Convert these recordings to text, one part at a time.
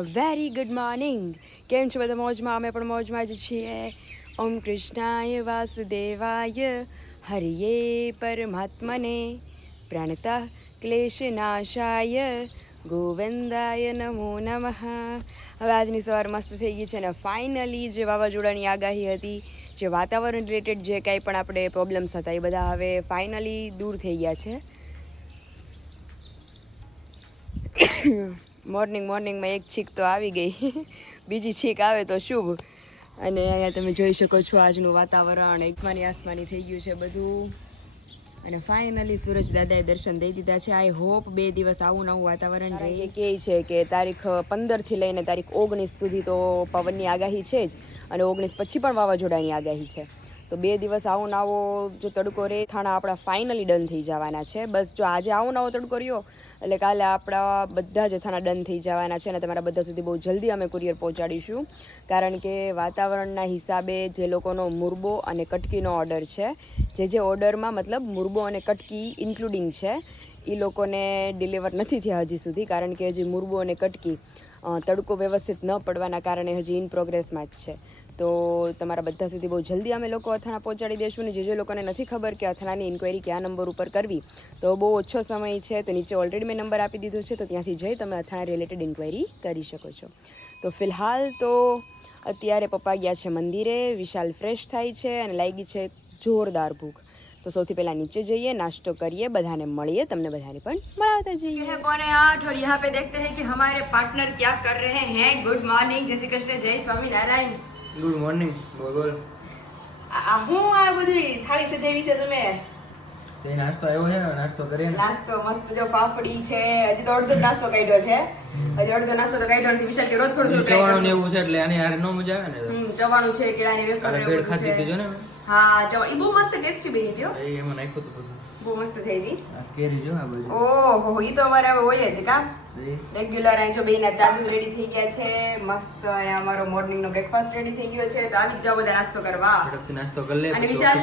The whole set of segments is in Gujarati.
વેરી ગુડ મોર્નિંગ કેમ છો બધા મોજમાં? અમે પણ મોજમાં જ છીએ. ઓમ કૃષ્ણાય વાસુદેવાય. હરિયે પરમાત્મને. પ્રણતા ક્લેશનાશાય ગોવિંદાય નમો નમઃ. હવે આજની સવાર મસ્ત થઈ ગઈ છે અને ફાઇનલી જે વાવાઝોડાની આગાહી હતી, જે વાતાવરણ રિલેટેડ જે કાંઈ પણ આપણે પ્રોબ્લેમ્સ હતા, એ બધા હવે ફાઇનલી દૂર થઈ ગયા છે. મોર્નિંગ મોર્નિંગમાં એક છીક તો આવી ગઈ. બીજી છીક આવે તો શુભ. અને અહીંયા તમે જોઈ શકો છો આજનું વાતાવરણ. એકમાની આસમાની થઈ ગયું છે બધું. અને ફાઇનલી સૂરજ દાદાએ દર્શન દઈ દીધા છે. આઈ હોપ બે દિવસ આવું નવું વાતાવરણ રહે. કે છે કે તારીખ પંદરથી લઈને તારીખ ઓગણીસ સુધી તો પવનની આગાહી છે જ. અને ઓગણીસ પછી પણ વાવાઝોડાની આગાહી છે. તો બે દિવસ આવો નવો જો તડકો રહે, થાણા આપણા ફાઇનલી ડન થઈ જવાના છે. બસ જો આજે આવો નવો તડકો રહ્યો, એટલે કાલે આપણા બધા જ થાણા ડન થઈ જવાના છે અને તમારા બધા સુધી બહુ જલ્દી અમે કુરિયર પહોંચાડીશું. કારણ કે વાતાવરણના હિસાબે જે લોકોનો મુરબો અને કટકીનો ઓર્ડર છે, જે જે ઓર્ડરમાં મતલબ મુરબો અને કટકી ઇન્ક્લુડિંગ છે એ લોકોને ડિલિવર નથી થયા હજી સુધી. કારણ કે હજી મુરબો અને કટકી તડકો વ્યવસ્થિત ન પડવાના કારણે હજી ઇન પ્રોગ્રેસમાં જ છે. તો તમારા બધા સુધી બહુ જલ્દી અમે લોકો અથાણા પહોંચાડી દઈશું ને જે જે લોકોને નથી ખબર કે અથાણાની ઇન્ક્વાયરી કયા નંબર ઉપર કરવી તો બહુ ઓછો સમય છે તો નીચે ઓલરેડી મેં નંબર આપી દીધો છે તો ત્યાંથી જઈ તમે અથાણા રિલેટેડ ઇન્ક્વાયરી કરી શકો છો તો ફિલહાલ તો અત્યારે પપ્પા ગયા છે મંદિરે વિશાલ ફ્રેશ થાય છે અને લાગી છે જોરદાર ભૂખ તો સૌથી પહેલા નીચે જઈએ નાસ્તો કરીએ બધાને મળીએ તમને બધાને પણ મળાતા જઈએ है पौने आठ और यहाँ पे देखते हैं कि हमारे पार्टनर क्या कर रहे हैं गुड मॉर्निंग जय श्री कृष्ण जय स्वामी नारायण ગુડ મોર્નિંગ બોલ બોલ આ હું આ બધી થાળી સજાવી છે તમે? તે નાસ્તો આવ્યો છે નાસ્તો કરીએ નાસ્તો મસ્ત જો પાપડી છે હજી તો અડધો નાસ્તો કાઢ્યો છે. હજી અડધો નાસ્તો તો કાઢ્યો નથી વિશાલ કે રોજ થોડું થોડું ચવાણું એવું છે એટલે આની હારે ન મજા આવે ને હમ ચવાણું છે કેળાની વેફર ખાધી હતી જો ને? હા ચવાણ ઈ બહુ મસ્ત ટેસ્ટી બની હતી એ એમાં નાખ્યું હતું બધું. બહુ મસ્ત થઈ હતી. કેરી જો આ બધું ઓહો ઈ તો અમારે હવે હોય જ કા રેગ્યુલર અહીં જો બેના ચાલુ રેડી થઈ ગયા છે. મસ્ત અહીંયા અમારો મોર્નિંગ નો બ્રેકફાસ્ટ રેડી થઈ ગયો છે. તો આવી જ જાઓ બધા નાસ્તો કરવા. નાસ્તો કરી લે અને વિશાલ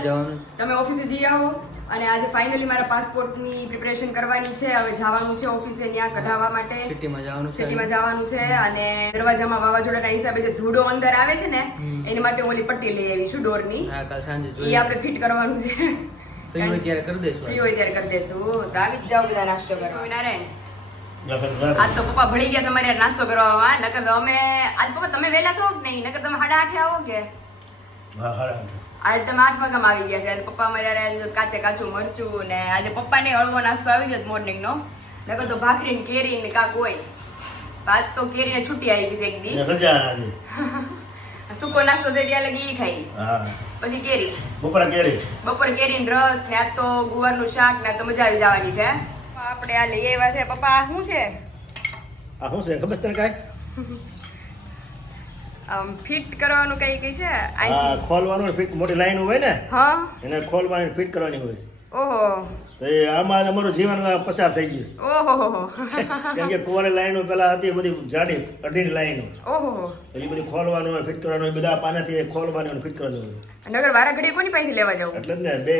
તમે ઓફિસે જઈ આવો. અને આજે ફાઇનલી મારા પાસપોર્ટની પ્રિપરેશન કરવાની છે. હવે જવાનું છે ઓફિસે ત્યાં કઢાવવા માટે. સિટીમાં જવાનું છે. સિટીમાં જવાનું છે. અને દરવાજામાં વાવાઝોડાના હિસાબે જે ધૂળો અંદર આવે છે ને એની માટે ઓલી પટ્ટી લઈ આવી છું ડોરની. કાલ સાંજે એ આપણે ફિટ કરવાનું છે. ફ્રી હોય ત્યારે કરી દઈશું ફ્રી હોય ત્યારે કરી દેશું. તો આવી જ જાઓ બધા નાસ્તો કરવા. સ્વામિનારાયણ આજ તો પપ્પા ભળી ગયા તમારે નાસ્તો કરવા નકર અમે આજ પપ્પા તમે વહેલા છો કે નહીં? નકર તમે સાડા આઠે આવો કે? આજે તમે આઠ વાગ્યામાં આવી ગયા છે. આજે પપ્પા અમારે આજે કાચે કાચું મરચું ને આજે પપ્પાને હળવો નાસ્તો આવી ગયો મોર્નિંગ નો નકર તો ભાખરી ને કેરી ને કાક હોય. આજ તો કેરી ને છૂટી આવી છે એક દી. સુકો સૂકો નાસ્તો થઈ ત્યાં લગી ઈ ખાઈ. હા. પછી કેરી. બપોરે કેરી. બપોર કેરી ને રસ ને તો તો ગુવારનું શાક ને તો મજા આવી જવાની છે. આપણે આ લઈ આવ્યા છે. પપ્પા શું છે? આ શું છે? ખબર તને કાંઈ? આમ ફિટ કરવાનું કઈ કઈ છે? આ ખોલવાનું ફિટ મોટી લાઈન હોય ને હા. એને ખોલવાની ફિટ કરવાની હોય. ઓહો. તો એ આમાં અમારું જીવન પસાર થઈ ગયું. ઓહો. કેમ કે કુવારી લાઈનો પેલા હતી બધી જાડી અઢી લાઈનો. ઓહો. એટલે બધી ખોલવાનું ફિટ કરવાનું બધા પાનાથી ખોલવાનું ફિટ કરવાનું નગર વારા ઘડી કોની પાસેથી લેવા જવું એટલે ને બે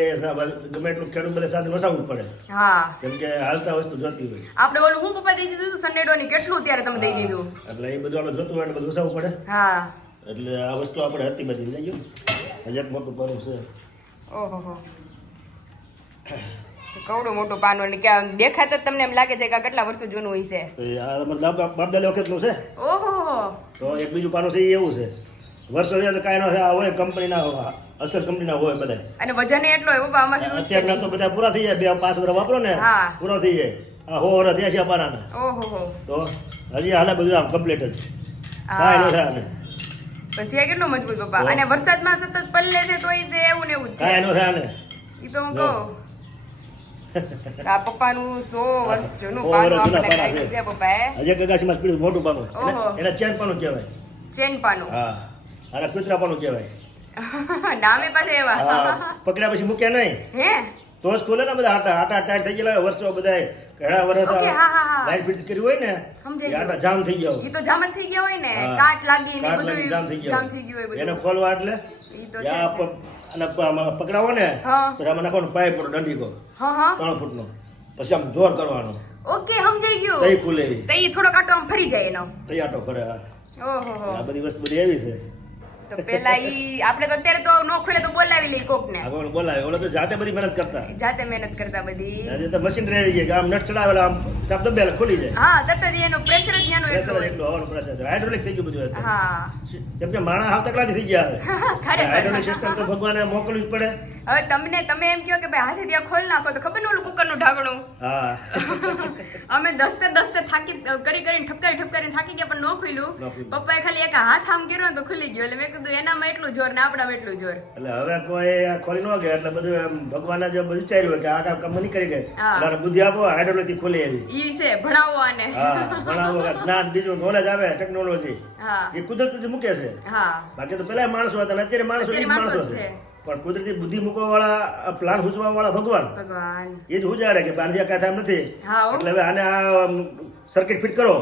ગમે એટલું ખેડૂત બધા સાથે વસાવવું પડે. હા. કેમ કે હાલતા વસ્તુ જોતી હોય. આપણે ઓલું હું પપ્પા દઈ દીધું સન્ડેડો ની કેટલું ત્યારે તમે દઈ દીધું? એટલે એ બધું આપણે જોતું હોય એટલે બધું વસાવવું પડે. હા. એટલે આ વસ્તુ આપણે હતી બધી લઈ ગયું હજાર મોટું પડું છે. ઓહો કવડું મોટું પાનું ને ક્યાં દેખાતા તમને એમ લાગે છે કે આ કેટલા વર્ષો જૂનું હોય છે? આ અમારા બાપ બાપ દાદા વખતનું છે. ઓહો તો એક બીજું પાનું છે એ એવું છે. વર્ષો રહ્યા તો કાંઈ ન આ હોય કંપનીના અસર કંપનીના હોય બધા અને વજન એટલો હોય અમારે અત્યારના તો બધા પૂરા થઈ જાય બે પાંચ વર્ષ વાપરો ને હા. પૂરા થઈ જાય. આ હો વર્ષ થયા છે અપાના ઓહો તો હજી હાલે બધું આમ કમ્પ્લીટ જ. કાંઈ નો થાય પછી આ કેટલું મજબૂત તો? અને વરસાદમાં સતત પલ્લે છે તો તે એવું ને એવું છે. કાંઈ નો થાય ને એ તો હું કહું. આ પપ્પાનું સો વર્ષ જૂનું પાનું આપણે કાઢ્યું છે. છે પપ્પાએ હજી ગગાસીમાં સ્પીડ મોટું પાનું. એને ચેન પાનું કહેવાય. ચેન પાનું. હા. આને કૂતરા પાનું કહેવાય નામે પાસે એવા. પકડ્યા પછી મૂક્યા નહીં. હે? તો જ ખોલે ને બધા હાટા હાટા ટાઈટ થઈ ગયેલા વર્ષો બધા ઘણા વર્ષ. લાઈન ફિટ કરી હોય ને આટા જામ થઈ ગયા ઈ તો જામ જ થઈ ગયા હોય ને. કાટ લાગી ને બધું જામ થઈ ગયા હોય. એને ખોલવા એટલે ઈ તો છે અને પકડાવો ને. પછી આમાં નાખવાનો પાઇપ દંડીકો હા હા. ત્રણ ફૂટનો. પછી આમ જોર કરવાનો. ઓકે સમજાઈ ગયું. તઈ ખુલે તઈ થોડો કાટો આમ ફરી જાય એનો. તઈ આટો કરે ઓહો આ બધી વસ્તુ બધી એવી છે. તો પેલા ઈ આપણે તો અત્યારે તો નો ખોલે તો બોલાવી લઈ કોક ને આગળ બોલાવે ઓલો તો જાતે બધી મહેનત કરતા. જાતે મહેનત કરતા બધી. આજે તો મશીન રહી જાય કે આમ નટ ચડાવેલા આમ ચાપ દબેલા ખુલી જાય. હા તત એનો પ્રેશર જ ત્યાંનું એટલો એટલું પ્રેશર હાઇડ્રોલિક થઈ ગયું બધું. હા. કેમ કે માણસ આવતા કલાથી થઈ ગયા હવે. સિસ્ટમ તો ભગવાને મોકલવી જ પડે. હવે તમને તમે એમ કહો કે ભાઈ હાથે ત્યાં ખોલ નાખો તો ખબર ને ઓલું કુકરનું ઢાંકણું? હા. અમે દસ્તે દસ્તે થાકી કરી કરીને ઠપકારી ઠપકારી થાકી ગયા પણ ન ખુલ્યું. પપ્પાએ ખાલી એક હાથ આમ કર્યો તો ખુલી ગયો. એટલે મેં કીધું એનામાં એટલું જોર ને આપણામાં એટલું જોર. એટલે હવે કોઈ ખોલી ન ગયા એટલે બધું એમ ભગવાને જો વિચાર્યું કે આ કામ કામ નહીં કરી ગઈ. બુદ્ધિ આપો હાઇડ્રોલિક ખોલી એવી ઈ છે ભણાવો આને. હા ભણાવો જ્ઞાન બીજું નોલેજ આવે ટેકનોલોજી એ કુદરતી મૂકે છે. બાકી તો પેલા માણસો હતા અત્યારે માણસો એ માણસો છે. પણ કુદરતી બુદ્ધિ મૂકવા વાળા પ્લાન હુજવા વાળા ભગવાન. એ જ હુજાડે કે બાંધ્યા કાથા નથી. એટલે હવે આને આ સર્કિટ ફિટ કરો.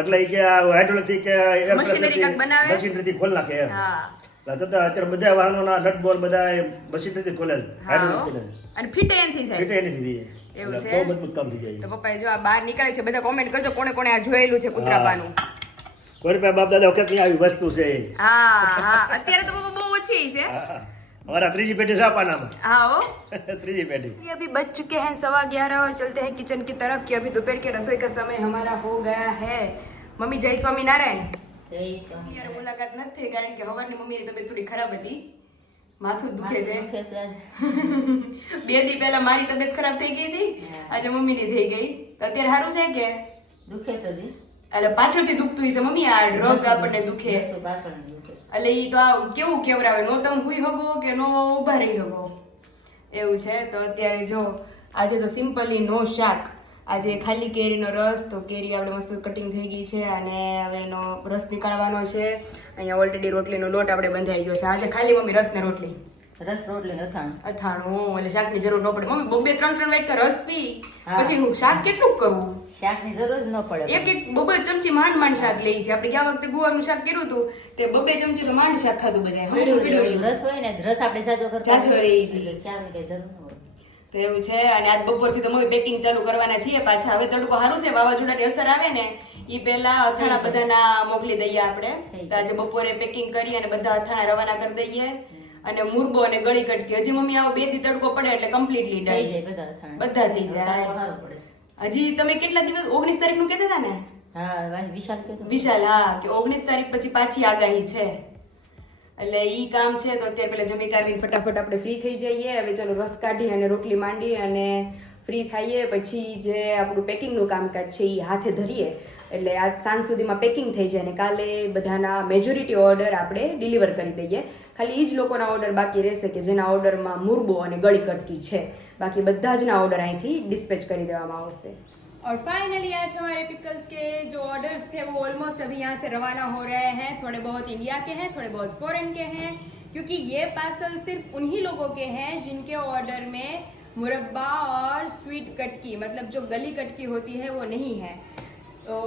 એટલે કે આ હાઇડ્રોલિક કે મશીનરીથી ખોલ નાખે એમ. અત્યારે બધા વાહનોના નટ બોલ બધા મશીન મશીનરી થી ખોલે હાઇડ્રોલિક જ. અને ફિટ એનથી થાય. ફિટ એનથી થાય. એવું છે? બહુ મજબૂત કામ થઈ તો પપ્પા જો આ બહાર નીકળે છે બધા કોમેન્ટ કરજો કોણે કોણે આ જોયેલું છે કુતરાબાનું કોઈ પાસે બાપ દાદા વખત ની આવી વસ્તુ છે એ. હા હા અત્યારે તો પપ્પા બહુ ઓછી છે હા, હા. અમારા ત્રીજી પેઢી છે આપાનામાં હા હો ત્રીજી પેઢી ये अभी बज चुके हैं सवा ग्यारह और चलते हैं किचन की तरफ कि अभी दोपहर के रसोई का समय हमारा हो गया है मम्मी जय स्वामी नारायण યાર મુલાકાત નથી થઈ કારણ કે હવારની મમ્મીની તબિયત થોડી ખરાબ હતી માથું દુખે છે બે દી પહેલા મારી તબિયત ખરાબ થઈ ગઈ હતી આજે મમ્મીની થઈ ગઈ તો અત્યારે સારું છે કે દુખે છે જી એટલે પાછળથી દુખતું હશે મમ્મી આ ડ્રગ આપણને દુખે એટલે ઈ તો આ કેવું કેવરાવે? નો તમે હુઈ હગો કે નો ઊભા રહી હગો? એવું છે? તો અત્યારે જો આજે તો સિમ્પલી નો શાક. આજે ખાલી કેરીનો રસ તો કેરી આપણે મસ્ત કટિંગ થઈ ગઈ છે અને હવે એનો રસ નીકાળવાનો છે. અહીંયા ઓલરેડી રોટલીનો લોટ આપણે બંધાઈ ગયો છે. આજે ખાલી મમ્મી રસ ને રોટલી. રસ રોટલી અથાણું. અથાણું એટલે શાકની જરૂર ન પડે. મમ્મી બબે ત્રણ ત્રણ વાટકા રસ પી. પછી હું શાક કેટલું કરવું શાકની જરૂર ન પડે એક એક બબે ચમચી માંડ માંડ શાક લઈ છે. આપણે ગયા વખતે ગુવારનું શાક કર્યું હતું તે બબે ચમચી તો માંડ શાક ખાધું પીળું રસ હોય ને રસ આપણે સાજો કરતા સાજો રહી છે. શાકની કઈ જરૂર ન હોય. તો એવું છે. અને આજ બપોરથી તો મમ્મી પેકિંગ ચાલુ કરવાના છીએ પાછા. હવે તડકો સારું છે. વાવાઝોડાની અસર આવે ને એ પહેલા અથાણા બધાના મોકલી દઈએ આપણે. તો આજે બપોરે પેકિંગ કરી અને બધા અથાણા રવાના કરી દઈએ. અને મુરબો અને ગળી કટકી. હજી મમ્મી આવો બે દી તડકો પડે એટલે કમ્પ્લીટલી ડન જાય બધા બધા થઈ જાય. હજી તમે કેટલા દિવસ ઓગણીસ તારીખનું કહેતા હતા ને? હા વિશાલ કહેતો વિશાલ હા કે ઓગણીસ તારીખ પછી પાછી આગાહી છે. એટલે ઈ કામ છે તો અત્યારે પેલા જમી કાઢીને ફટાફટ આપણે ફ્રી થઈ જઈએ. હવે ચાલો રસ કાઢી અને રોટલી માંડી અને ફ્રી થઈએ પછી જે આપણું પેકિંગનું કામકાજ છે એ હાથે ધરીએ. એટલે આજ સાંજ સુધીમાં પેકિંગ થઈ જાય અને કાલે બધાના મેજોરિટી ઓર્ડર આપણે ડિલિવર કરી દઈએ. ખાલી એ જ લોકોના ઓર્ડર બાકી રહેશે કે જેના ઓર્ડરમાં મુરબો અને ગળી કટકી છે બાકી બધા જના ઓર્ડર અહીંથી ડિસ્પેચ કરી દેવામાં આવશે और फाइनली आज हमारे पिकल्स के जो ऑर्डर्स थे वो ऑलमोस्ट अभी यहाँ से रवाना हो रहे हैं थोड़े बहुत इंडिया के हैं थोड़े बहुत फॉरेन के हैं क्योंकि ये पार्सल सिर्फ उन्हीं लोगों के हैं जिनके ऑर्डर में मुरब्बा और स्वीट कटकी मतलब जो गली कटकी होती है वो नहीं है तो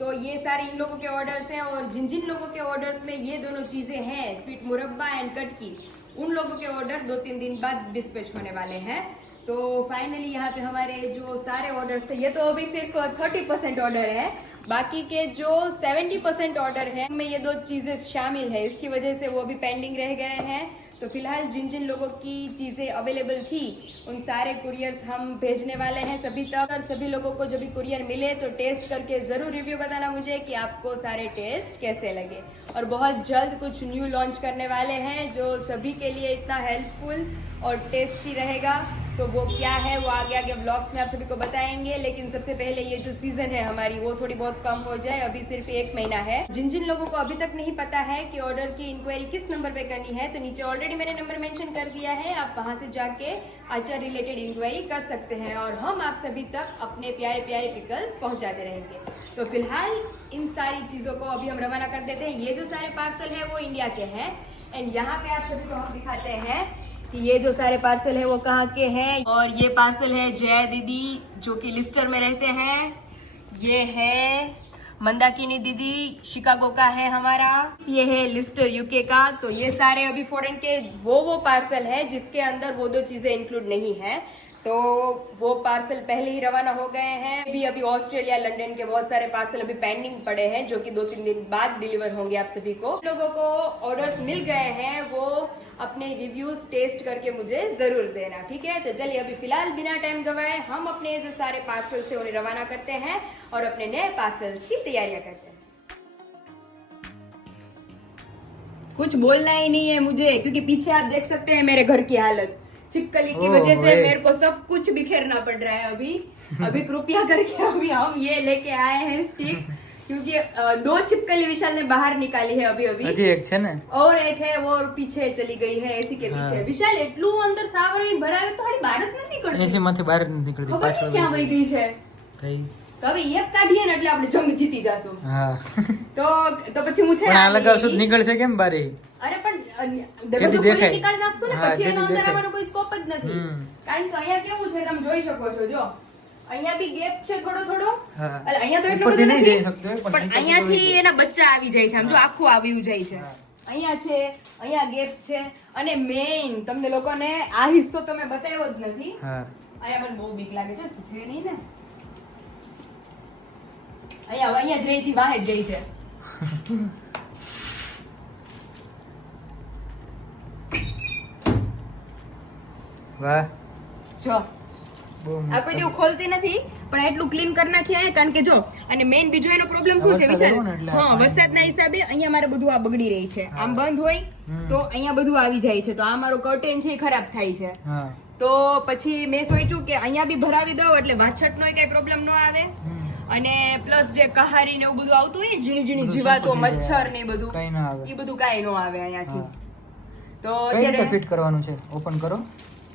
तो ये सारे इन लोगों के ऑर्डर्स हैं और जिन जिन लोगों के ऑर्डर्स में ये दोनों चीज़ें हैं स्वीट मुरब्बा एंड कटकी उन लोगों के ऑर्डर दो तीन दिन बाद डिस्पैच होने वाले हैं। तो फाइनली यहाँ पे हमारे जो सारे ऑर्डर्स थे, ये तो अभी सिर्फ़ थर्टी परसेंट ऑर्डर है। बाकी के जो सेवेंटी परसेंट ऑर्डर है में ये दो चीज़ें शामिल है। इसकी वजह से वो अभी पेंडिंग रह गए हैं। तो फ़िलहाल जिन जिन लोगों की चीज़ें अवेलेबल थी, उन सारे कुरियर्स हम भेजने वाले हैं सभी तक। और सभी लोगों को जब भी कुरियर मिले तो टेस्ट करके ज़रूर रिव्यू बताना मुझे कि आपको सारे टेस्ट कैसे लगे। और बहुत जल्द कुछ न्यू लॉन्च करने वाले हैं, जो सभी के लिए इतना हेल्पफुल और टेस्टी रहेगा। तो वो क्या है, वो आगे आगे ब्लॉग्स में आप सभी को बताएँगे, लेकिन सबसे पहले ये जो सीज़न है हमारी, वो थोड़ी बहुत कम हो जाए, अभी सिर्फ़ एक महीना है। जिन जिन लोगों को अभी तक नहीं पता है कि ऑर्डर की इंक्वायरी किस नंबर पे करनी है तो नीचे ऑलरेडी मैंने नंबर मेंशन कर दिया है, आप वहाँ से जाके आचार रिलेटेड इंक्वायरी कर सकते हैं, और हम आप सभी तक अपने प्यारे प्यारे पिकल्स पहुंचाते रहेंगे। तो फ़िलहाल, इन सारी चीज़ों को अभी हम रवाना कर देते हैं। ये जो सारे पार्सल है, वो इंडिया के हैं एंड यहाँ पे आप सभी को हम दिखाते हैं कि ये जो सारे पार्सल है वो कहाँ के हैं? और ये पार्सल है जय दीदी, जो कि लिस्टर में रहते हैं। ये है मंदाकिनी दीदी, शिकागो का है हमारा। ये है लिस्टर यूके का। तो ये सारे अभी फॉरन के वो वो पार्सल है जिसके अंदर वो दो चीज़ें इंक्लूड नहीं है। तो वो पार्सल पहले ही रवाना हो गए हैं। अभी अभी ऑस्ट्रेलिया लंदन के बहुत सारे पार्सल अभी पेंडिंग पड़े हैं, जो कि दो तीन दिन बाद डिलीवर होंगे आप सभी को। लोगों को ऑर्डर्स मिल गए हैं, वो अपने रिव्यूज़ टेस्ट करके मुझे ज़रूर देना, ठीक है? तो चलिए अभी फ़िलहाल बिना टाइम गवाए हम अपने जो सारे पार्सल से उन्हें रवाना करते हैं और अपने नए पार्सल्स की तैयारियाँ करते हैं। कुछ बोलना ही नहीं है मुझे, क्योंकि पीछे आप देख सकते हैं मेरे घर की हालत। छिपकली की ओह, वजह से भाई। मेरे को सब कुछ बिखेरना पड़ रहा है अभी अभी कृपया करके अभी हम ये लेके आए हैं स्टिक क्योंकि अ, दो छिपकली विशाल ने बाहर निकाली है अभी अभी હજી એક છે ને और एक है वो पीछे चली गई है एसी के पीछे हाँ। विशाल એટલું અંદર સાવરણી ભરાવે તો હાલી બહાર જ નથી નીકળતી એસી માંથી બહાર જ નથી નીકળતી ખબર પાછળ નહીં ક્યાં વહી ગઈ છે થઈ તો હવે એક કાઢીએ ને એટલે આપણે જંગ જીતી જાશું. હા. તો તો પછી હું છે આ લગાવશું નીકળશે કેમ બારી? અરે પણ દરવાજો ખોલી. નીકાળી નાખશું ને પછી એનો અંદર આવવાનો કોઈ સ્કોપ જ નથી. કારણ કે અહીંયા કેવું છે તમે જોઈ શકો છો જો. અહીંયા બી ગેપ છે થોડો થોડો. એટલે અહીંયા તો એટલો બધો નથી. પણ અહીંયાથી એના બચ્ચા આવી જાય છે આમ જો આખું આવ્યું જાય છે. અહીંયા છે અહીંયા ગેપ છે. અને મેઇન તમને લોકોને આ હિસ્સો તમે બતાવ્યો જ નથી. અહીંયા પણ બહુ બીક લાગે છે છે નહીં ને? અહીંયા અહીંયા જ રહી છે વાહે જ રહી છે. વાહ. જો. આ કોઈ જેવું ખોલતી નથી પણ એટલું ક્લીન કરી નાખીએ કારણ કે જો અને મેઇન બીજો એનો પ્રોબ્લેમ શું છે વિશાલ? હા વરસાદના હિસાબે અહીંયા મારે બધું આ બગડી રહી છે. આમ બંધ હોય તો અહીંયા બધું આવી જાય છે. તો આ મારું કર્ટેન છે એ ખરાબ થાય છે. તો પછી મેં સોચ્યું કે અહીંયા બી ભરાવી દઉં એટલે વાછટનો કઈ પ્રોબ્લેમ ન આવે. અને પ્લસ જે કહારી ને એવું બધું આવતું હોય ને ઝીણી ઝીણી જીવાતો. મચ્છર ને એ બધું કંઈ ના આવે. એ બધું કાંઈ ન આવે અહીંયાથી. તો અત્યારે ફિટ કરવાનું છે? ઓપન કરો.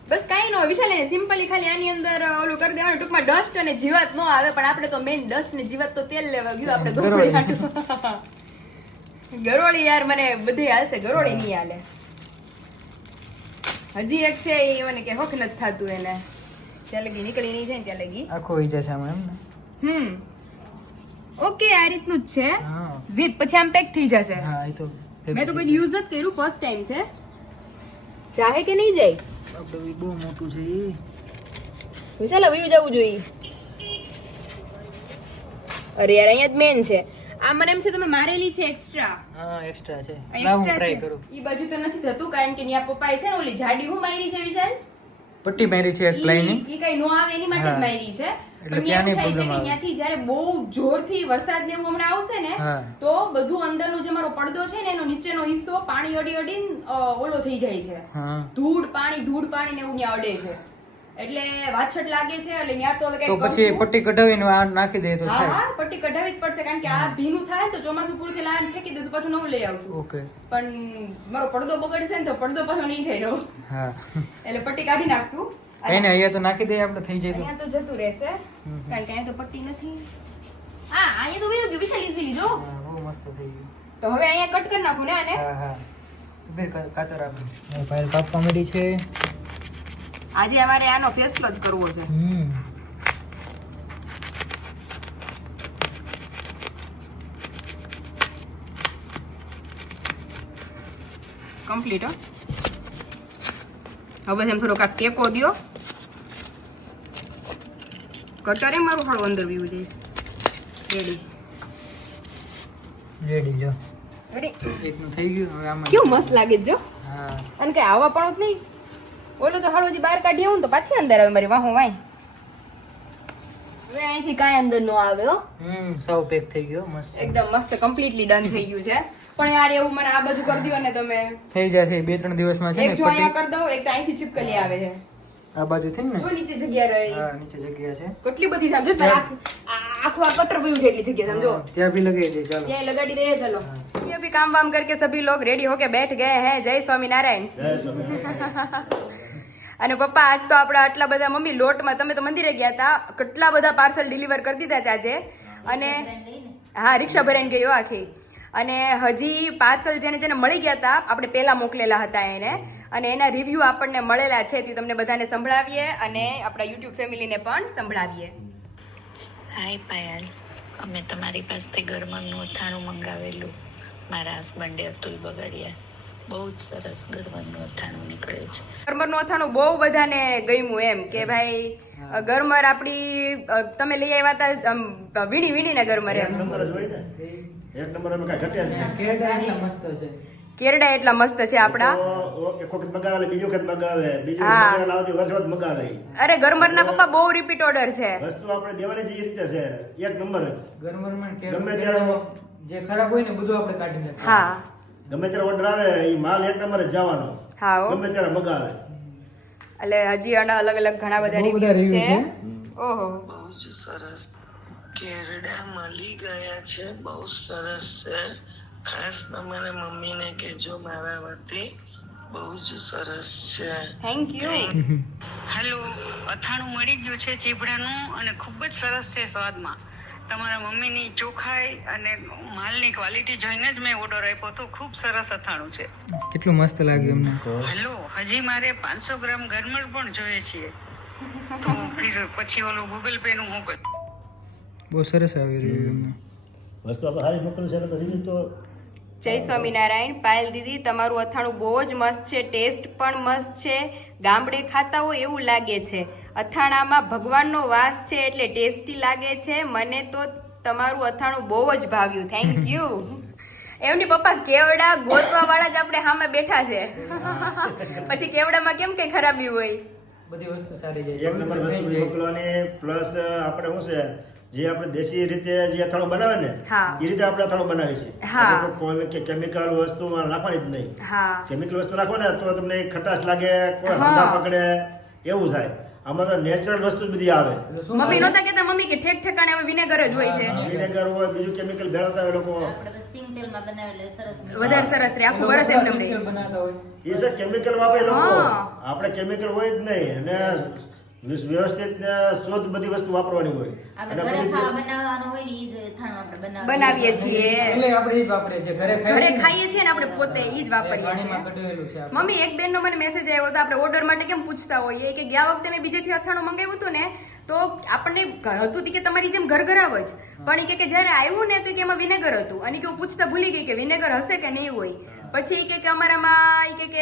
બસ કાંઈ ન હોય. વિશાલ એને સિમ્પલી ખાલી આની અંદર ઓલું કરી દેવાનું. ટૂંકમાં ડસ્ટ અને જીવાત ન આવે પણ આપણે તો મેઇન ડસ્ટ ને જીવાત તો તેલ લેવા ગયું આપણે ગરોળી. ગરોળી ગરોળી યાર મને બધે હાલશે. ગરોળી નહીં હાલે. હજી એક છે એ મને કે હોખ નથી થતું એને. ત્યાં લગી નીકળી નહીં જાય ત્યાં લગી. આખો વહી જશે આમાં એમ ને? હમ. ઓકે આ રીતનું જ છે. ઝીપ પછી આમ પેક થઈ જશે. હા એ તો મેં તો કોઈ યુઝ જ કર્યું ફર્સ્ટ ટાઈમ છે. ચાહે કે નહીં જાય? આપણે બહુ મોટું છે વિશાલ હવે જવું જોઈએ. અરે યાર અહીંયા જ મેન છે. આ મને એમ છે તમે મારેલી છે એક્સ્ટ્રા હા એક્સ્ટ્રા છે. એક્સ્ટ્રા ટ્રાય કરું. ઈ બાજુ તો નથી થતું કારણ કે ન્યા પપ્પાએ છે ને ઓલી જાડી હું મારી છે વિશાલ? પટ્ટી મારી છે એક ઈ ની ઈ કઈ નો આવે એની માટે જ. મારી છે. એટલે ત્યાંની એવું થાય છે problem કે આવે. ત્યાંથી જ્યારે બહુ જોરથી વરસાદ ને હમણાં આવશે ને તો બધું અંદરનો જે મારો પડદો છે ને એનો નીચેનો હિસ્સો પાણી અડી અડીને ઓલો થઈ જાય છે. ધૂળ પાણી ધૂળ પાણી ને એવું ત્યાં અડે છે. એટલે વાછટ લાગે છે એટલે ત્યાં તો હવે તો પછી પટ્ટી કઢાવીને આ નાખી દે તો હા હા પટ્ટી કઢાવી જ પડશે કારણ કે આ ભીનું થાય ને તો ચોમાસું પૂરું થઈ લાવીને ફેંકી દઉં પાછું નવું લઈ આવશું. ઓકે. પણ મારો પડદો બગડશે ને તો પડદો પાછો નહીં થઈ રહ્યો. હા. એટલે પટ્ટી કાઢી નાખશું. કઈ ને અહીંયા તો નાખી દઈએ આપણે થઈ જાય તો. અહીંયા તો જતું રહેશે. કારણ કે અહીંયા તો પટ્ટી નથી. હા અહીંયા તો વયું ગયું વિશાલ ઇઝીલી જો બહુ મસ્ત થઈ ગયું. તો હવે અહીંયા કટ કરી નાખું ને આને. હા હા. બે કાતર આપણે. ફાઇલ પાપ કોમેડી છે. આજે અમારે આનો ફેસલો જ કરવો છે. હમ. કમ્પ્લીટ હો. હવે એમ થોડોક આ ટેકો દ્યો. કટરે મારું હાળું અંદર વીવું જઈશ રેડી રેડી જો. રેડી એકનું થઈ ગયું હવે આમાં કેવું મસ્ત લાગે જો. હા. અને કઈ આવવા પણ જ નહીં. ઓલું તો હાળું હજી બહાર કાઢી આવું તો પાછી અંદર આવે મારી વાહો વાય હવે અહીંથી કાંઈ અંદર નો આવે હો. હમ સૌ પેક થઈ ગયો મસ્ત. એકદમ મસ્ત કમ્પ્લીટલી ડન થઈ ગયું છે. પણ યાર એવું મને આ બધું કરી દો ને તમે. થઈ જશે બે ત્રણ દિવસમાં છે એક જો અહીંયા કરી દો એક તો અહીંથી ચીપકલી આવે છે. આ બાજુથી ને જો નીચે જગ્યા રહી હા નીચે જગ્યા છે કેટલી બધી સમજો તારે આખું આ- આખું આ કટર ભયું છે એટલી જગ્યા સમજો હા, ત્યાં બી લગાવી દે ચાલો ત્યાં લગાડી દે ચલો ये अभी काम वाम करके सभी लोग रेडी होके बैठ गए हैं जय स्वामीनारायण જય સ્વામિનારાયણ. અને પપ્પા આજ તો આપણા આટલા બધા મમ્મી લોટમાં તમે તો મંદિરે ગયા હતા કેટલા બધા પાર્સલ ડિલિવર કરી દીધા છે આજે અને હા રિક્ષા ભરાઈને ગયો આખી અને હજી પાર્સલ જેને જેને મળી ગયા હતા આપણે પહેલા મોકલેલા હતા એને અને એના રિવ્યૂ આપણને મળેલા છે તે તમને બધાને સંભળાવીએ અને આપણા યુટ્યુબ ફેમિલીને પણ સંભળાવીએ. હાય પાયલ. અમે તમારી પાસેથી ગરમનનું અથાણું મંગાવેલું. મારા હસબન્ડે અતુલ બગાડ્યા. બહુ જ સરસ ગરમરનું અથાણું નીકળે છે. ગરમરનું અથાણું બહુ બધાને ગમ્યું એમ કે ભાઈ ગરમર આપણી તમે લઈ આવ્યા હતા વીણી વીણીને ગરમર એમ. એક નંબર અમે કાંઈ ઘટે જ નહીં. કેરડા એટલા મસ્ત છે. કેરડા એટલા મસ્ત છે આપણા અરે ગરમર ના પપ્પા બહુ રિપીટ ઓર્ડર છે. વસ્તુ આપણે દેવાની જે રીતે છે. એક નંબર જ. ગરમરમાં કે ગમે ત્યારે- જે ખરાબ હોય ને બધું આપણે કાઢી નાખીએ. હા. ગમે ત્યારે ઓર્ડર આવે એ માલ એક નંબર જ જવાનો. હા ગમે ત્યારે મગાવે. એટલે હજી આના અલગ અલગ ઘણા બધા બહુ રિવ્યુઝ છે. ઓહો. બહુ જ સરસ. કેરડા મળી ગયા છે. બહુ સરસ છે. ખાસ તમારા મમ્મીને કહેજો મારા વતી. બહુ જ સરસ છે. થેન્ક યુ હેલો અથાણું મળી ગયું છે ચીપડાનું અને ખૂબ જ સરસ છે સ્વાદમાં. તમારા મમ્મીની ચોખાઈ અને માલની ક્વોલિટી જોઈને જ મેં ઓર્ડર આપ્યો હતો. ખૂબ સરસ અથાણું છે. કેટલું મસ્ત લાગ્યું એમને. હેલો હજી મારે પાંચસો ગ્રામ ગરમર પણ જોઈએ છીએ. તો ફિર પછી ઓલું ગૂગલ પે નું મોકલ બહુ સરસ આવી રહ્યું એમને. વસ્તુ આપણે સારી મોકલી છે તો જય સ્વામિનારાયણ. પાયલ દીદી તમારું અથાણું બહુ જ મસ્ત છે ટેસ્ટ પણ મસ્ત છે ગામડે ખાતા હોય એવું લાગે છે. અથાણામાં ભગવાનનો વાસ છે એટલે ટેસ્ટી લાગે છે. મને તો તમારું અથાણું બહુ જ ભાવ્યું. થેન્ક યુ એમની પપ્પા કેવડા ગોતવા વાળા જ આપણે સામે બેઠા છે. પછી કેવડામાં કેમ કઈ ખરાબી હોય? બધી વસ્તુ સારી એક નંબર વસ્તુ મોકલવાની પ્લસ આપણે શું છે જે આપણે દેશી રીતે જે અથાણું બનાવે ને એ રીતે આપણે અથાણું બનાવીએ છીએ. કોઈ કે કેમિકલ વસ્તુ નાખવાની જ નહીં. કેમિકલ વસ્તુ નાખો ને તો તમને ખટાશ લાગે કોઈ પકડે એવું થાય. આમાં તો નેચરલ વસ્તુ જ બધી આવે. મમ્મી નહોતા કહેતા મમ્મી કે ઠેક ઠેકાણે હવે વિનેગર જ હોય છે. વિનેગર હોય બીજું કેમિકલ ભેળવતા હોય લોકો. વધારે સરસ રે આખું વરસ એમ તમને. સિંગલ બનાવતા હોય. એ છે કેમિકલ વાપરે લોકો. આપણે કેમિકલ હોય જ નહીં. અને વ્યવસ્થિત શુદ્ધ બધી વસ્તુ વાપરવાની હોય. આપણે ઘરે ખાવા બનાવવાનું હોય ને ઈ જ આપણે બનાવીએ. બનાવીએ છીએ. એટલે આપણે જ વાપરીએ છીએ. ઘરે ખાઈએ ઘરે છીએ ને, ખાઈએ છીએ ને આપણે પોતે ઈ જ વાપરીએ છીએ. મમ્મી એક બેનનો મને મેસેજ આવ્યો હતો આપણે ઓર્ડર માટે કેમ પૂછતા હોઈએ? કે ગયા વખતે મેં બીજેથી અથાણું મંગાવ્યું હતું ને તો આપણને હતું તી કે તમારી જેમ ઘરઘરાવ જ. પણ ઈ કે કે જ્યારે આવ્યું ને તો કે એમાં વિનેગર હતું. અને કે હું પૂછતા ભૂલી ગઈ કે વિનેગર હશે કે નહીં હોય. પછી કે કે અમારામાં કે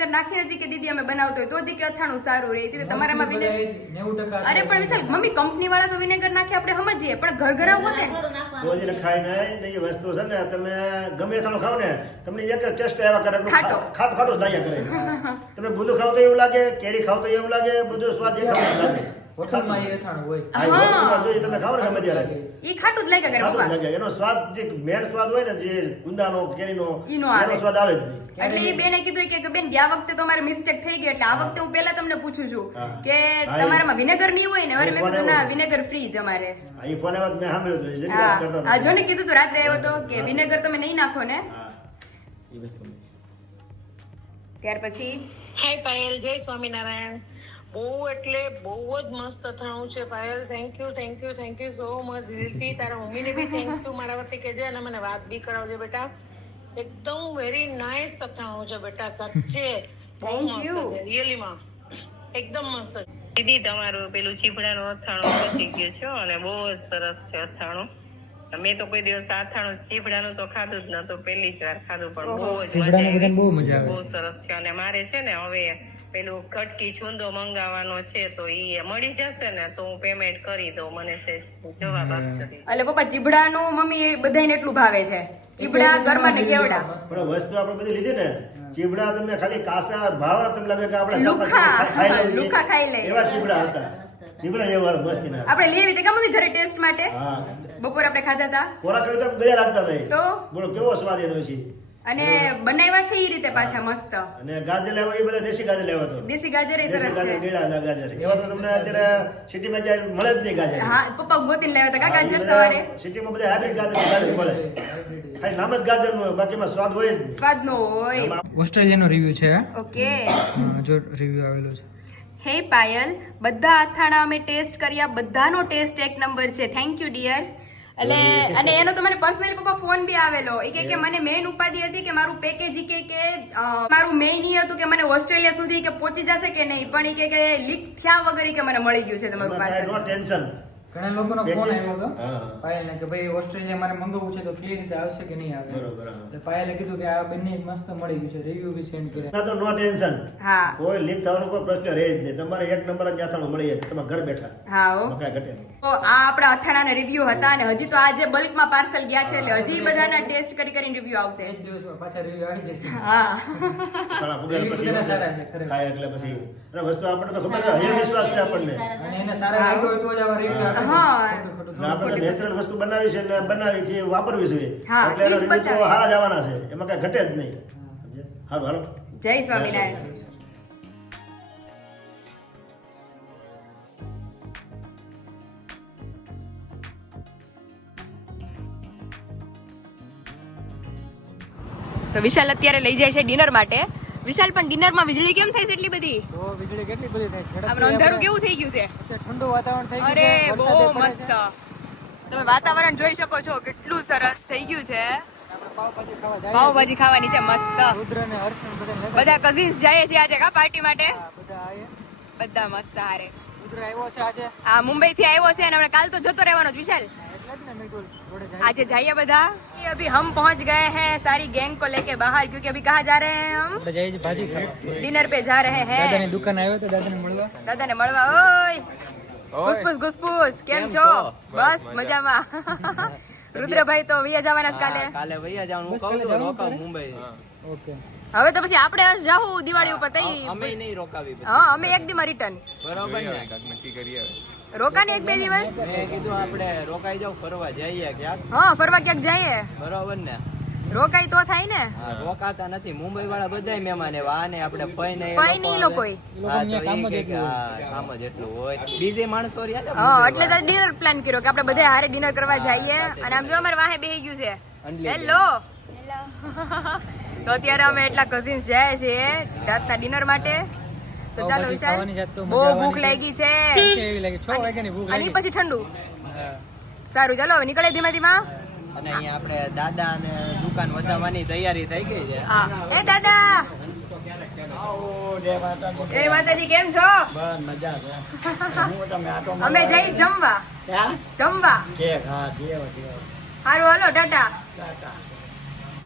વિનેગર નાખીને જ કે દીદી અમે બનાવતો હોય તો જ કે અથાણું સારું રહે. તો તમારામાં વિનેગર 90% અરે પણ વિશાલ મમ્મી કંપની વાળા તો વિનેગર નાખે આપણે સમજીએ પણ ઘર ને થોડું રોજ એને ખાઈ ને એ વસ્તુ છે ને તમે ગમે અથાણું ખાવ ને તમને એક જ ટેસ્ટ આવ્યા કરે ખાટો. ખાટો. ખાટો ખાટું કરે. તમે ગુંદુ ખાવ તો એવું લાગે કેરી ખાવ તો એવું લાગે બધું સ્વાદ એક લાગે. હોટલમાં એ અથાણું હોય. આ હોટલમાં જો એ તમે ખાવ ને ગમે ત્યારે ઈ ખાટું જ લાગ્યા કરે ખાટું લાગે એનો સ્વાદ જે મેન સ્વાદ હોય ને જે ગુંદાનો કેરીનો એનો સ્વાદ આવે જ નહીં. એટલે એ બેને કીધું કે કે બેન ગયા વખતે તો મારે મિસ્ટેક થઈ ગઈ. એટલે આ વખતે હું પહેલા તમને પૂછું છું કે તમારામાં વિનેગર નહીં હોય ને? અરે મેં કીધું ના વિનેગર ફ્રી જ અમારે. આ ઈ ફોન તો મેં સાંભળ્યું હતું. હા. વાત કરતા હતા. આ જો ને કીધું તું રાત્રે આવ્યો તો કે વિનેગર તમે નહીં નાખો ને? હા. એ વસ્તુ. ત્યાર પછી? હાય પાયલ જય સ્વામિનારાયણ બહુ એટલે બહુ જ મસ્ત અથાણું છે Payal thank you thank you thank you so much દિલથી. તારા મમ્મીને બી થેન્ક યુ મારા વતી કહેજે અને મને વાત બી કરાવજે બેટા. એકદમ વેરી નાઇસ અથાણું છે બેટા સચ્ચે. બહુ મસ્ત. છે રિયલીમાં એકદમ મસ્ત છે. દીદી તમારું પેલું ચીપડાનું અથાણું પચી ગયું છે અને બહુ જ સરસ છે અથાણું. મેં તો કોઈ દિવસ અથાણું ચીપડાનું તો ખાધું જ નતું પહેલી જ વાર ખાધું પણ બહુ જ મજા આવે. બહુ સરસ છે. અને મારે છે ને હવે પેલું ઘટકી છુંદો મંગાવવાનો છે તો ઈ મળી જશે ને તો હું પેમેન્ટ કરી દઉં મને જવાબ આપજો એટલે પપ્પા ચીભડાનું મમ્મી બધાને એટલું ભાવે છે. ચીભડા ગરમા ને કેવડા? પણ વસ્તુ આપણે બધી લીધી ને ચીબડા તમને ખાલી કાસા ભાવ તમને લાગે કે આપણે લુખા. લુખા ખાઈ લે એવા ચીબડા હતા. ચીબડા એવા મસ્તી ના આપણે લેવી તે મમ્મી ઘરે ટેસ્ટ માટે? બપોર આપણે ખાધા હતા? કોરા કરી તો ગળ્યા લાગતા હતા તો? બોલો કેવો સ્વાદ એનો છે? અને બનાવ્યા છે એ રીતે પાછા મસ્ત. અને ગાજર લેવા એ બધા દેશી ગાજર લેવા તો. દેશી ગાજર એ સરસ છે. હતા ગાજર. એવા તો તમને અત્યારે સિટીમાં જાય મળે જ નહીં ગાજર. હા પપ્પા ગોતીને લાવ્યા હતા કા ગાજર સવારે? સિટીમાં બધા હાઇબ્રિડ ગાજર ગાજર મળે. ખાલી નામ જ ગાજરનું બાકીમાં સ્વાદ હોય જ સ્વાદ નો હોય. ઓસ્ટ્રેલિયાનો રિવ્યુ છે ઓકે. જો રિવ્યુ આવેલો છે. હે પાયલ બધા અથાણા અમે ટેસ્ટ કર્યા બધાનો ટેસ્ટ એક નંબર છે. થેન્ક યુ ડિયર એટલે અને એનો તો મને પર્સનલી પપ્પા ફોન બી આવેલો. એ કે કે મને મેઇન ઉપાધિ હતી કે મારું પેકેજ કે કે મારું મેઇન ઈ હતું કે મને ઓસ્ટ્રેલિયા સુધી કે પહોંચી જશે કે નહીં. પણ એ કે કે લીક થયા વગર કે મને મળી ગયું છે તમારું પાર્સલ નો ટેન્શન ઘણા લોકોનો ફોન આવ્યો હતો. હા. પાયલને કે ભાઈ ઓસ્ટ્રેલિયા મારે મંગાવવું છે તો કેવી રીતે આવશે કે નહીં આવે? બરોબર, એટલે પાયલે કીધું કે આ બંને મસ્ત મળી ગયું છે. રિવ્યુ બી સેન્ડ કર્યા. તો નો ટેન્શન હા. કોઈ લીક થવાનો કોઈ પ્રશ્ન રહે જ નહીં. તમારે એક નંબર જ મળી જાય તમે ઘર બેઠા. હા એમાં ઘટે નહીં. તો આ આપણા અથાણાના રિવ્યુ હતા અને હજી તો આજે બલ્કમાં પાર્સલ ગયા છે એટલે હજી બધાના ટેસ્ટ કરી કરીને રિવ્યુ આવશે. એક દિવસમાં પાછા રિવ્યુ આવી જશે. હા. ઘણા પગાર પછી બધાના સારા છે, ખરેખર. ખાય એટલે પછી અને વસ્તુ આપણને તો ખબર છે વિશ્વાસ છે આપણને. અને એને સારા લાગ્યો હોય તો જ આવા રિવ્યુ હા. આપણે નેચરલ વસ્તુ બનાવી છે ને બનાવી છે વાપરવી જોઈએ. હા, એટલે એના ઈ જ review તો બતાવે. સારા જ છે. એમાં કઈ ઘટે જ નહીં. હારું હાલો. જય સ્વામિનારાયણ. તો વિશાલ અત્યારે લઈ જાય છે ડિનર માટે. વિશાલ પણ ડિનરમાં વીજળી કેમ થઈ છે એટલી બધી? તો વીજળી કેટલી બધી થાય આપણે અંધારું કેવું થઈ ગયું છે? ઠંડુ વાતાવરણ થઈ ગયું અરે બહુ મસ્ત. તમે વાતાવરણ જોઈ શકો છો કેટલું સરસ થઈ ગયું છે. પાવભાજી ખાવાની છે મસ્ત. બધા કઝિન્સ જાય છે આજે કા પાર્ટી માટે? બધા મસ્ત હારે. આ મુંબઈ થી આવ્યો છે અને કાલ તો જતો રહેવાનો જ વિશાલ. હા, એટલે જ ને મેં કીધું જોડે જાય આજે जाइए બધા कि अभी हम पहुंच गए हैं सारी गैंग को लेके बाहर क्योंकि अभी कहाँ जा रहे हैं हम આપણે જઈએ છીએ ભાજી ખાવા डिनर पे जा रहे हैं દાદાની દુકાન આવ્યો તો દાદાને મળવા દાદાને મળવા ઓય ઘુસપુસ ઘુસપુસ કેમ છો બસ મજામાં રુદ્રભાઈ તો વિયા જવાના છે કાલે કાલે વૈયા જવાનું હું બસ કહું કાલે તો જવાનું રોકાવ તારે? મુંબઈ ઓકે હવે તો પછી આપણે હર્ષ જાહું દિવાળી ઉપર તઈ અમે નહીં રોકાવી પછી. હા અમે એક દી રિટર્ન બરોબર ને રોકાની એક બે દિવસ? મેં કીધું આપણે રોકાઈ જાવ ફરવા જઈએ ક્યાંક. હા ફરવા ક્યાંક જઈએ? બરોબર ને? રોકાઈ તો થાય ને? રોકાતા નથી. મુંબઈ વાળા બધા મહેમાન એવા. આને આપણે ફઈ ને ફઈ ને લોકો હા તો એ કામ જ એટલું હોય. બીજે માણસો રહ્યા ને હા એટલે તો ડિનર પ્લાન કર્યો કે આપણે બધા હારે ડિનર કરવા જઈએ. અને આમ જો અમારે વાહે બેહી ગયું છે. Unlimited. હેલો. તો અત્યારે અમે એટલા કઝિન્સ જાય છે રાતના ડિનર માટે. તો ચાલો વિશાલ બહુ ભૂખ લાગી છે. છે. એવી લાગી? છ વાગ્યાની ભૂખ અને પછી ઠંડુ. સારું ચાલો હવે નીકળે ધીમા ધીમા. અને અહીંયા આપણે દાદા અને દુકાન વધારવાની તૈયારી થઈ ગઈ છે. એ દાદા! એ માતાજી કેમ છો? અમે જઈ જમવા. જમવા. સારું હાલો ટાટા.